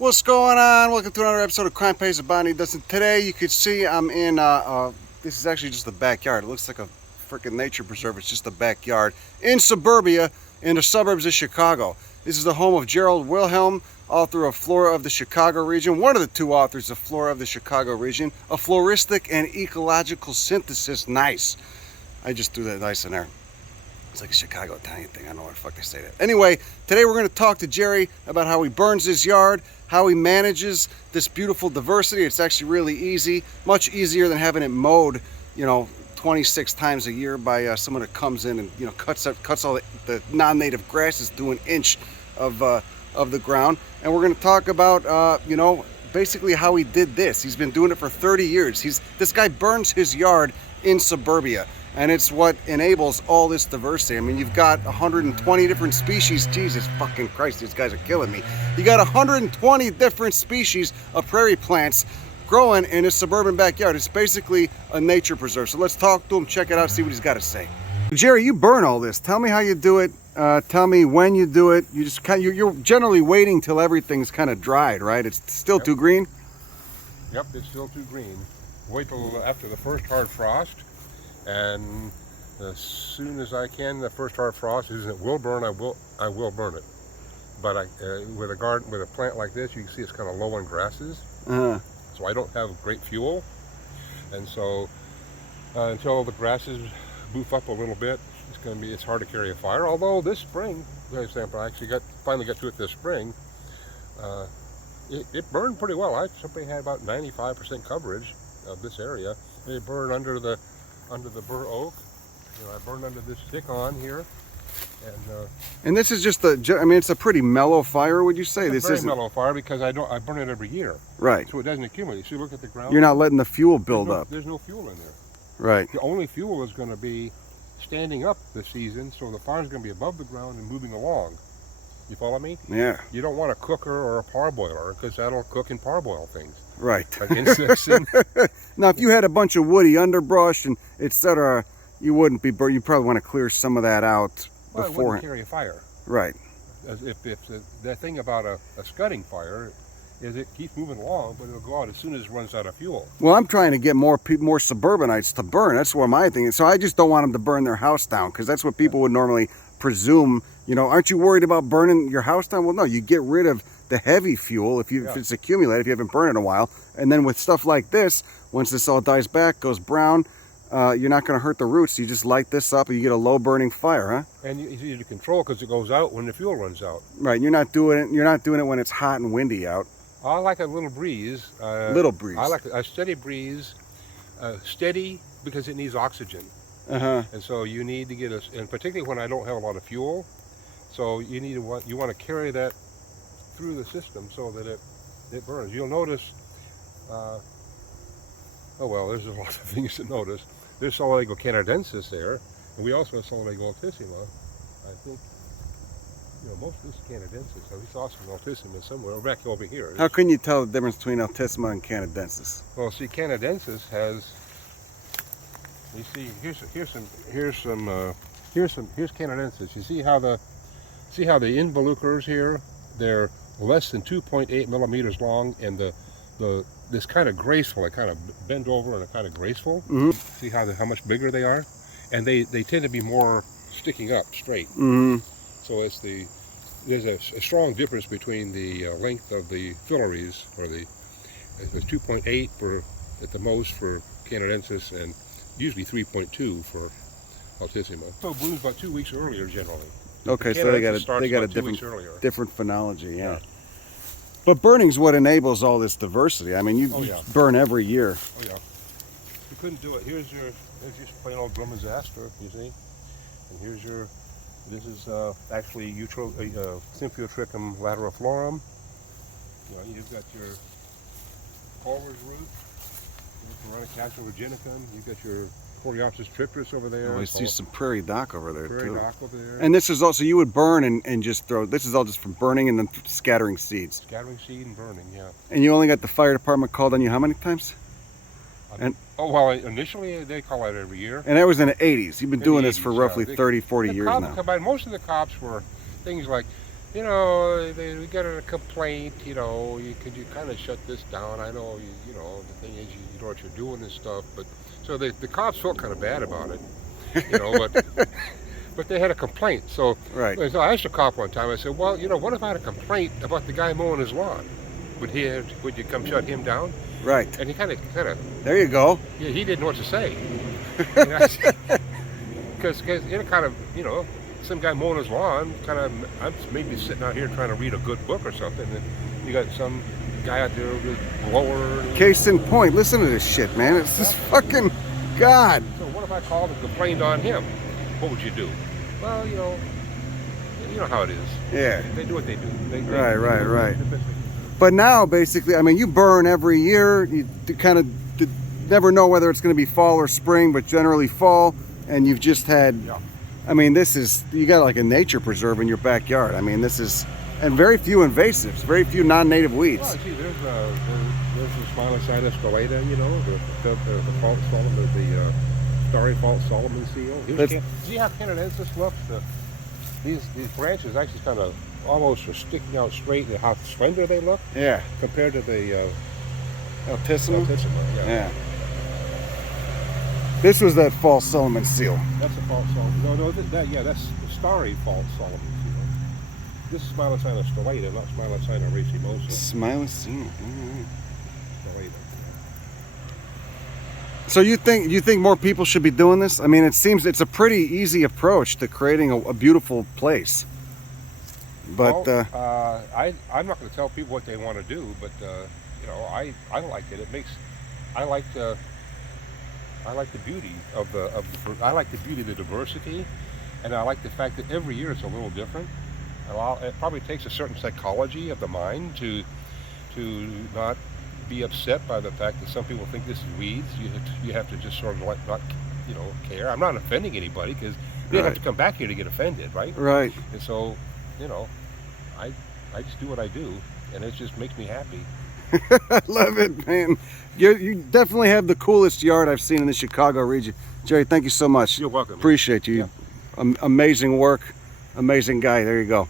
What's going on? Welcome to another episode of Crime Pays with Bonnie Dustin. Today you can see I'm in, this is actually just the backyard. It looks like a freaking nature preserve. It's just the backyard in Suburbia in the suburbs of Chicago. This is the home of Gerry Wilhelm, author of Flora of the Chicago region, one of the two authors of Flora of the Chicago region, a floristic and ecological synthesis. Nice. I just threw that nice in there. It's like a Chicago Italian thing. I don't know why the fuck they say that. Anyway, today we're going to talk to Gerry about how he burns his yard, how he manages this beautiful diversity. It's actually really easy, much easier than having it mowed, 26 times a year by someone that comes in and cuts all the non-native grasses to an inch of the ground. And we're going to talk about basically how he did this. He's been doing it for 30 years. This guy burns his yard in Suburbia. And it's what enables all this diversity. I mean, you've got 120 different species. Jesus fucking Christ, these guys are killing me. You got 120 different species of prairie plants growing in a suburban backyard. It's basically a nature preserve. So let's talk to him, check it out, see what he's got to say. Gerry, you burn all this. Tell me how you do it. Tell me when you do it. You're generally waiting till everything's kind of dried, right? It's still too green? Yep, it's still too green. Wait till after the first hard frost. And as soon as I can, the first hard frost is it will burn. I will burn it. But with a plant like this, you can see it's kind of low on grasses, so I don't have great fuel. And so until the grasses boof up a little bit, it's hard to carry a fire. Although this spring, for example, I actually finally got to it this spring. It burned pretty well. Somebody had about 95% coverage of this area. It burned under the bur oak. I burned under this stick on here, and this is just it's a pretty mellow fire, would you say? It's this very isn't mellow fire because I burn it every year, right? So it doesn't accumulate. So you look at the ground. You're not letting the fuel build up. There's no fuel in there. Right. The only fuel is going to be standing up this season, so the fire's going to be above the ground and moving along. You follow me? Yeah. You don't want a cooker or a parboiler because that'll cook and parboil things. Right. Like insects and now, if you had a bunch of woody underbrush and etc., you wouldn't be burnt. You probably want to clear some of that out well, it before. wouldn't carry a fire. Right. If the thing about a scudding fire is it keeps moving along, but it'll go out as soon as it runs out of fuel. Well, I'm trying to get more suburbanites to burn. That's what my thing is. So I just don't want them to burn their house down because that's what people would normally presume. Aren't you worried about burning your house down? Well, no, you get rid of the heavy fuel if it's accumulated, if you haven't burned it in a while. And then with stuff like this, once this all dies back, goes brown, you're not going to hurt the roots. You just light this up and you get a low burning fire, huh? And it's easy to control because it goes out when the fuel runs out. Right. You're not doing it when it's hot and windy out. I like a little breeze. Little breeze. I like a steady breeze. Steady because it needs oxygen. And so you need to get and particularly when I don't have a lot of fuel. So you want to carry that through the system so that it burns. You'll notice, there's a lot of things to notice. There's Soligo canadensis there, and we also have Soligo altissima. I think, most of this is canadensis. So we saw some altissima somewhere. We're back over here. How can you tell the difference between altissima and canadensis? Well, see, canadensis has. You see, here's canadensis. You see how the involucres here, they're less than 2.8 millimeters long, and this kind of graceful, they kind of bend over and are kind of graceful. Mm-hmm. See how much bigger they are, and they tend to be more sticking up straight. Mm-hmm. So there's a strong difference between the length of the filaries, or it's 2.8 at the most for canadensis, and usually 3.2 for altissima. So it blooms about 2 weeks earlier generally. Okay, so they got a different phenology, yeah. But burning's what enables all this diversity. I mean, you burn every year. Oh yeah. You couldn't do it. Here's just plain old Brummers-aster, you see, and this is actually Symphyotrichum lateriflorum. You've got your Culver's root, Veronicacea virginicum. You've got your Coreopsis tripteris over there. Oh, I see some prairie dock over there prairie too. Dock over there. And this is also, you would burn and just throw, this is all just from burning and then scattering seeds. Scattering seed and burning, yeah. And you only got the fire department called on you how many times? Initially they call out every year. And that was in the 80s. You've been doing this for roughly 30, 40 years now. Most of the cops were things like you know, we got a complaint, you know, could you kind of shut this down? I know, you know, the thing is, you know what you're doing and stuff, but, so the cops felt kind of bad about it, you know, but they had a complaint. Right. So I asked a cop one time, I said, well, you know, what if I had a complaint about the guy mowing his lawn? Would you come shut him down? Right. And he kind of, There you go. yeah, he didn't know what to say. Because it kind of, you know, some guy mowing his lawn, kind of, I'm maybe sitting out here trying to read a good book or something, and you got some guy out there with a blower. Case in point, listen to this shit, man. It's just fucking God. So what if I called and complained on him? What would you do? Well, you know how it is. Yeah. They do what they do. Right. But now, basically, I mean, you burn every year. You kind of never know whether it's going to be fall or spring, but generally fall. And you've just had, Yeah. I mean, you got like a nature preserve in your backyard. I mean, this is, and very few invasives, very few non-native weeds. Well, see, there's the Smilocynus stellata, you know, the fault Solomon, the starry fault Solomon seal. See how Canadensis looks? These branches actually kind of almost are sticking out straight, and how slender they look. Yeah. Compared to the Altissima. Yeah. This was that false Solomon seal. That's a false Solomon. No, that's the starry false Solomon seal. This is Smilocynus stellata, not Smilocynus racemosa. Smilocynus. Stellata. So you think more people should be doing this? I mean, it seems it's a pretty easy approach to creating a beautiful place. But well, I'm not going to tell people what they want to do, but you know, I like it. I like the beauty I like the beauty of the diversity, and I like the fact that every year it's a little different. It probably takes a certain psychology of the mind to not be upset by the fact that some people think this is weeds. You have to just sort of like not, you know, care. I'm not offending anybody, because they don't have to come back here to get offended, right? Right. And so, you know, I just do what I do, and it just makes me happy. I love it, man. You definitely have the coolest yard I've seen in the Chicago region. Gerry, thank you so much. You're welcome. Appreciate you. Yeah. Amazing work. Amazing guy. There you go.